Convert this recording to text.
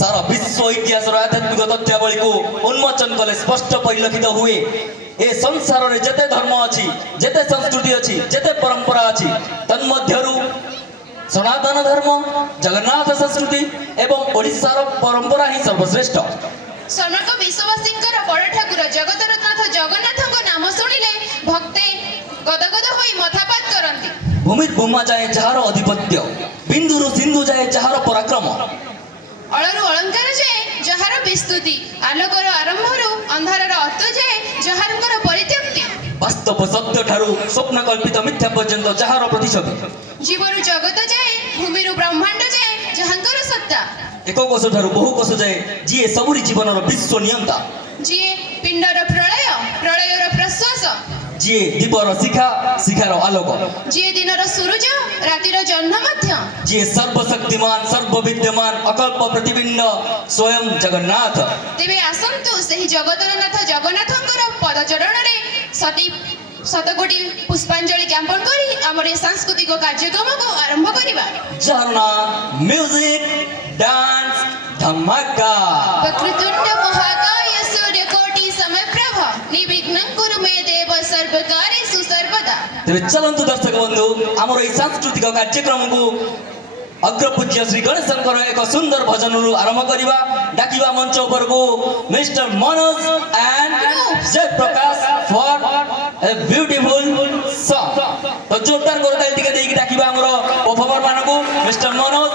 सारा विश्व इतिहास आध्यात्मिक तथ्यावली को उन्मोचन कले स्पष्ट परिलक्षित हुए ए संसार रे जते धर्म अछि जते संस्कृति अछि जते परंपरा अछि तन्मध्यरु सनातन धर्म जगन्नाथ संस्कृति एवं ओडिसा रो परंपरा ही सर्वश्रेष्ठ। समग्र विश्ववासींकर बड़ ठाकुर जगतरनाथ जगन्नाथଙ୍କ नाम शुणिले भक्ते गदगद होई मथापात करନ୍ତି। भूमिर्भूमा जाए जहार अधिपत्य बिंदुरु सिंधु जाए जहार पराक्रम अलरु अलंकार जाए जहार विस्तुति आलोकर आरंभरु अंधारर अंत जाए जहारଙ୍କର परित्यक्ति वास्तव सत्य ठारू स्वप्न कल्पित मिथ्या पर्यंत जहार प्रतिच्छबि जीवरु जगत जाए भूमिरु ब्रह्मांड जाए जहांकर सत्ता एक कोश ठारू बहु कोश जाए जी सबुरी जीवन विश्व नियंता जी पिंडर प्रलय प्रलयर प्रश्वास जी दीपर शिखा शिखार आलोक जी दिनर सूरज रातिर जन्म मध्य जी सर्वशक्तिमान सर्वविद्यमान अकल्प प्रतिबिंब स्वयं जगन्नाथ तेबे आसंतु सही जगतरनाथ जगन्नाथଙ୍କର पदचरण रे सती शतकोटी पुष्पांजलि ज्ञापन करी हमर सांस्कृतिक कार्यक्रम को आरंभ करिबा झरना म्यूजिक डांस धमाका वक्रतुंड महाकाय सूर्यकोटि समप्रभ निर्विघ्नं कुरु मे देव सर्वकार्येषु सर्वदा। तेरे चलंतु दर्शक बंधु हमर এই सांस्कृतिक कार्यक्रम को अग्रपूज्य श्री गणेशंकर एक सुंदर भजन आरंभ करिबा डाकिबा मंच ऊपर को मिस्टर मनोज एंड जय प्रकाश फॉर ए ब्यूटीफुल सॉन्ग तो जोरदार करताली टिके देकी डाकिबा हमर परफॉर्मर मानको मिस्टर मनोज